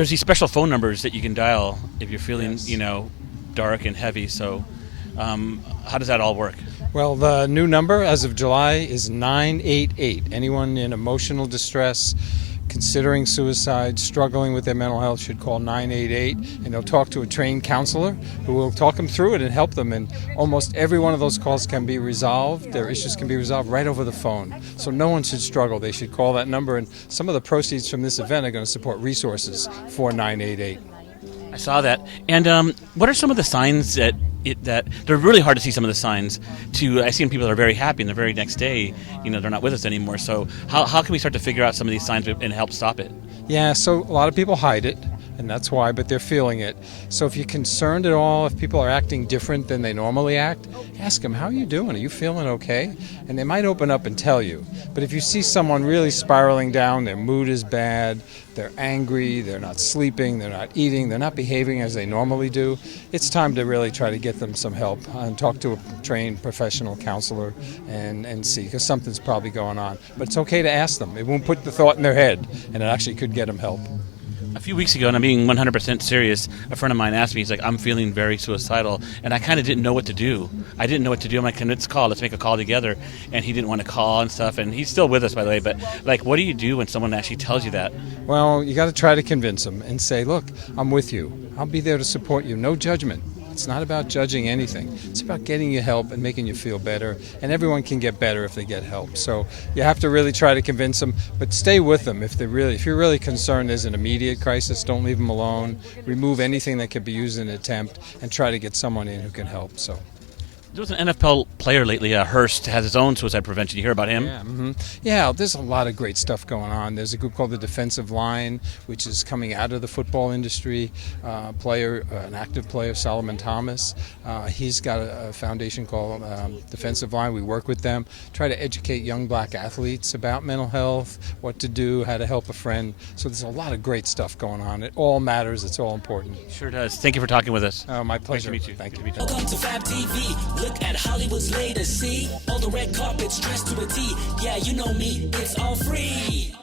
there's these special phone numbers that you can dial if you're feeling, Yes. dark and heavy. So how does that all work? Well, the new number as of July is 988. Anyone in emotional distress, considering suicide, struggling with their mental health should call 988, and they'll talk to a trained counselor who will talk them through it and help them. And almost every one of those calls can be resolved. Their issues can be resolved right over the phone. So no one should struggle. They should call that number, and some of the proceeds from this event are going to support resources for 988. I saw that. And what are some of the signs that they're really hard to see? Some of the signs. I see people that are very happy, and the very next day, they're not with us anymore. So how can we start to figure out some of these signs and help stop it? Yeah, so a lot of people hide it, and that's why, but they're feeling it. So if you're concerned at all, if people are acting different than they normally act, ask them, how are you doing? Are you feeling okay? And they might open up and tell you. But if you see someone really spiraling down, their mood is bad, they're angry, they're not sleeping, they're not eating, they're not behaving as they normally do, it's time to really try to get them some help and talk to a trained professional counselor and see, because something's probably going on. But it's okay to ask them. It won't put the thought in their head, and it actually could get them help. A few weeks ago, and I'm being 100% serious, a friend of mine asked me, he's like, I'm feeling very suicidal, and I kind of didn't know what to do. I didn't know what to do. I'm like, let's call, let's make a call together, and he didn't want to call and stuff, and he's still with us, by the way, but what do you do when someone actually tells you that? Well, you got to try to convince them and say, look, I'm with you. I'll be there to support you. No judgment. It's not about judging anything. It's about getting you help and making you feel better. And everyone can get better if they get help. So you have to really try to convince them, but stay with them. If you're really concerned there's an immediate crisis, don't leave them alone. Remove anything that could be used in an attempt and try to get someone in who can help. So. There was an NFL player lately, Hurst, has his own suicide prevention. You hear about him? Yeah, yeah, there's a lot of great stuff going on. There's a group called the Defensive Line, which is coming out of the football industry. An active player, Solomon Thomas, he's got a foundation called Defensive Line. We work with them, try to educate young black athletes about mental health, what to do, how to help a friend. So there's a lot of great stuff going on. It all matters. It's all important. Sure does. Thank you for talking with us. My pleasure. Nice to meet you. Thank you. Welcome to Fabtv. Look at Hollywood's latest, see? All the red carpets dressed to a T. Yeah, you know me, it's all free.